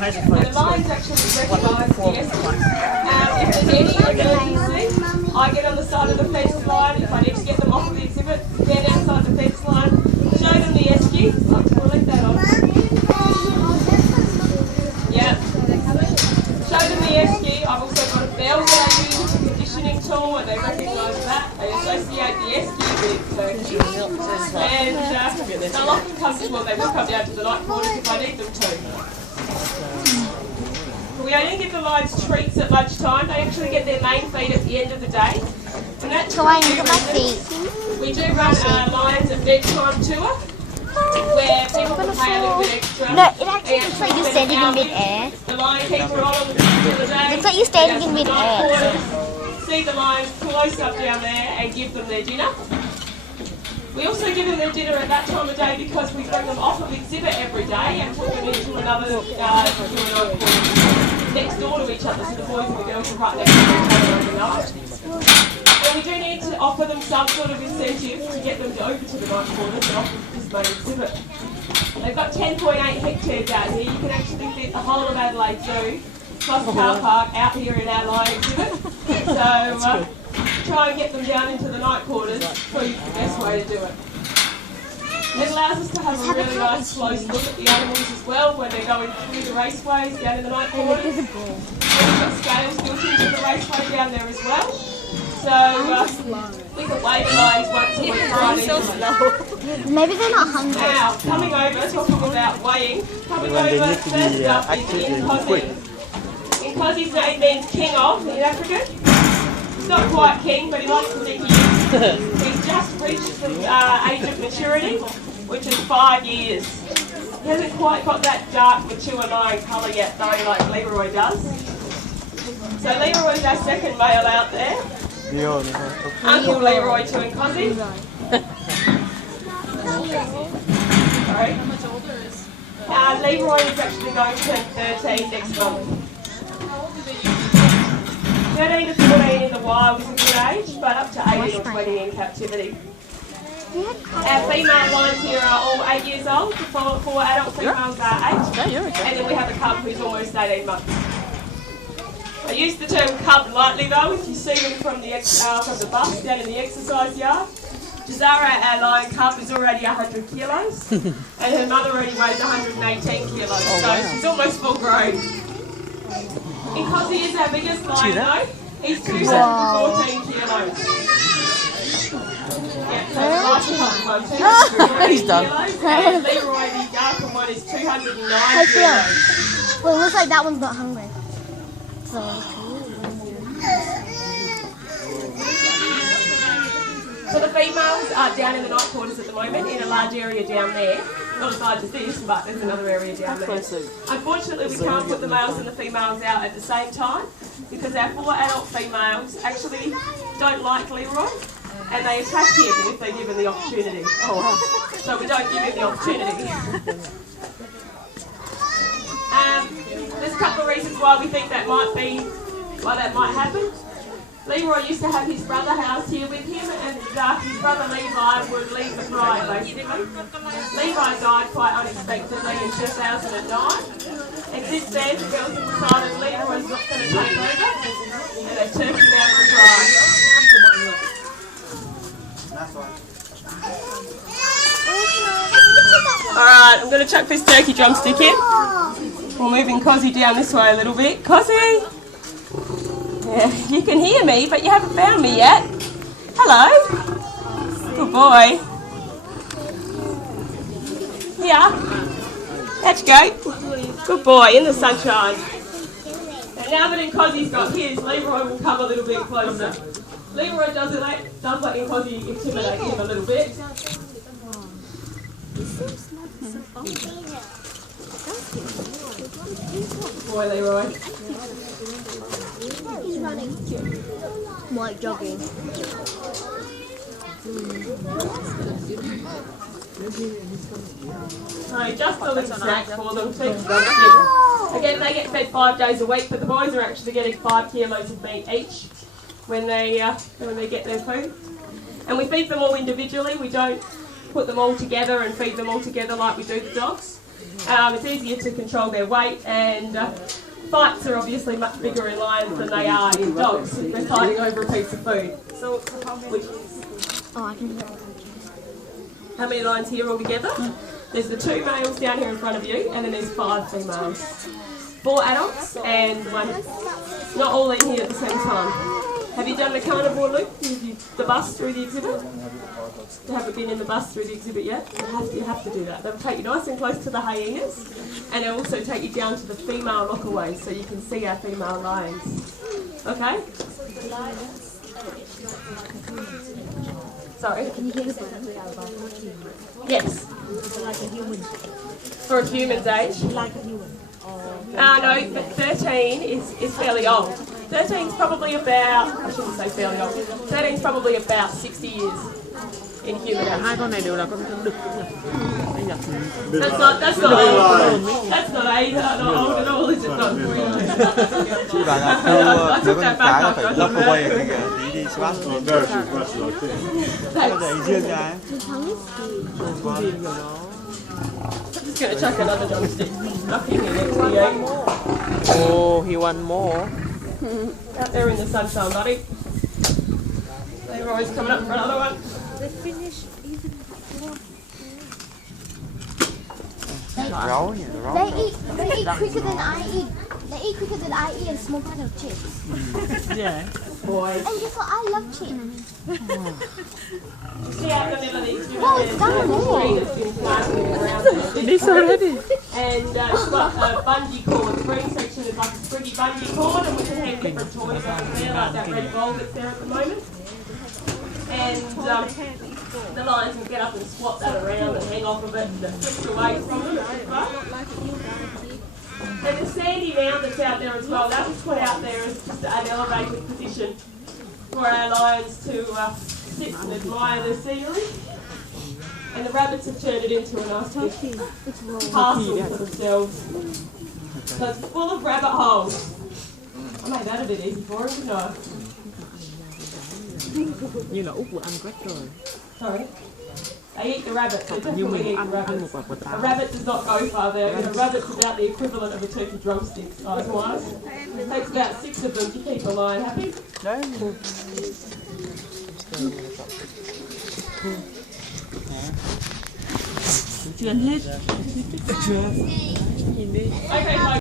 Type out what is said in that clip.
And the lions actually recognise the esky. If there's any emergency, I get on the side of the fence line. If I need to get them off of the exhibit, stand outside the fence line, show them the esky. We'll leave that on. Yeah. Show them the esky. I've also got a bell that I use as a conditioning tool, and they recognise that. They associate the esky with turkey. And they'll often come to, well, they will come down to the night quarters if I need them to. We only give the lions treats at lunchtime. They actually get their main feed at the end of the day. And that's we do run a Lions at Bedtime tour, where people can pay a little bit extra. No, it actually looks like you're standing in mid-air. The lion keeper on the day. Looks like you're standing in mid-air. See the lions close up down there and give them their dinner. We also give them their dinner at that time of day because we bring them off of exhibit every day and put them into another next door to each other, so the boys and the girls are right next to each other overnight. And we do need to offer them some sort of incentive to get them over to the night quarters and off of this main exhibit. They've got 10.8 hectares out here. You can actually fit the whole of Adelaide Zoo plus car park out here in our lion exhibit. So try and get them down into the night quarters for you the best way to do it. It allows us to have a really nice close look at the animals as well when they're going through the raceways down in the night quarters. We've got scales built into the raceway down there as well. So we can weigh the lions once a week right easily. Maybe they're not hungry. Now, coming over, talking about weighing, coming over first up is Inkosi. Inkosi's name means king of in African. He's not quite king, but he likes to think he is. He's just reached the age of maturity, which is 5 years. He hasn't quite got that dark, mature lion colour yet, though, like Leroy does. So Leroy's our second male out there. Uncle Leroy to Inkosi. Sorry. Leroy is actually going to turn 13 next month. 13 to 14 in the wild is a good age, but up to 18 or 20 in captivity. Our female lions here are all 8 years old. The four adult females are 8. And then we have a cub who's almost 18 months. I use the term cub lightly though. If you see them from the bus down in the exercise yard, Jazara, our lion cub, is already 100 kilos, and her mother already weighs 118 kilos, so she's almost full grown. Inkosi is our biggest lion though. He's 214 kilos. Yeah, so it's one, 214 He's done. kilos, and Leroy, the darker one, is 209 kilos. Well, it looks like that one's not hungry. So the females are down in the night quarters at the moment in a large area down there. Not as large as this, but there's another area down there. Unfortunately, we can't put the males and the females out at the same time because our 4 adult females actually don't like Leroy and they attack him if they're given the opportunity. So we don't give him the opportunity. There's a couple of reasons why we think that might happen. Leroy used to have his brother housed here with him, and his brother Levi would leave the bride basically. Levi died quite unexpectedly in 2009, and since then the girls have decided Leroy's not going to take over, and they turned him out of the bride. Alright, I'm going to chuck this turkey drumstick in. We're moving Kosi down this way a little bit. Kosi! Yeah, you can hear me, but you haven't found me yet. Hello. Good boy. Here. Let's go. Good boy, in the sunshine. And now that Inkosi's got his, Leroy will come a little bit closer. Leroy does let Inkosi intimidate him a little bit. Good boy, Leroy. he's running. Like jogging. No, just a little snack for them. Again, they get fed 5 days a week, but the boys are actually getting 5 kilos of meat each when they get their food. And we feed them all individually. We don't put them all together and feed them all together like we do the dogs. It's easier to control their weight, and fights are obviously much bigger in lions than they are in dogs. They're fighting over a piece of food. So, Oh, I can hear it. how many lions here altogether? There's the 2 males down here in front of you, and then there's 5 females. 4 adults and 1. Not all in here at the same time. Have you done the carnivore loop, the bus through the exhibit? You haven't been in the bus through the exhibit yet? You have to do that. They'll take you nice and close to the hyenas, and they'll also take you down to the female lockaways so you can see our female lions. Okay? Sorry? Can you hear the Yes. Like a human. For a human's age? Like a human. No, but 13 is fairly old. 13's probably about, I shouldn't say fairly old, 13's probably about 60 years in human age. Hai con này đều là con đực nhỉ? Đây nhỉ? That's not old. That's not old at all, is it not? Chị bảo là nếu con cái là phải lắp vào quay ở kìa, tí đi swat. Cái đấy riêng cái. Con gì kiểu nó. I'm just going to chuck another drumstick up in here next to you. Oh, he want more. Out there in the sunshine, buddy. They're always coming up for another one. They finish even Rau nhỉ, rau. They eat quicker than I eat. They eat quicker than I eat a small pack of chips. Yeah. Boys. And guess what? I love chips. See out the middle of these two Oh, it's done tree that's been planted around there. This already. And it's got a bungee cord. The green section is like a springy bungee cord, and we can hang different toys over there, like that red ball that's there at the moment. And the lions will get up and swap that around and hang off of it and flick away from them. There's a sandy mound that's out there as well. That was put out there as just an elevated position for our lions to sit and admire the scenery. And the rabbits have turned it into a nice big castle for themselves. So it's full of rabbit holes. I made that a bit easy for him, didn't I? Như là Úc vừa ăn quét rồi. Sorry. They eat the rabbit. They Nhưng definitely mình eat the ăn rabbit. một quả quả A táo. rabbit does not go far there. A rabbit's about the equivalent of a turkey drumstick size-wise. It takes about 6 of them to keep a lion happy. Đấy. Chưa ăn hết. Chưa. Nhìn đi. Okay, folks.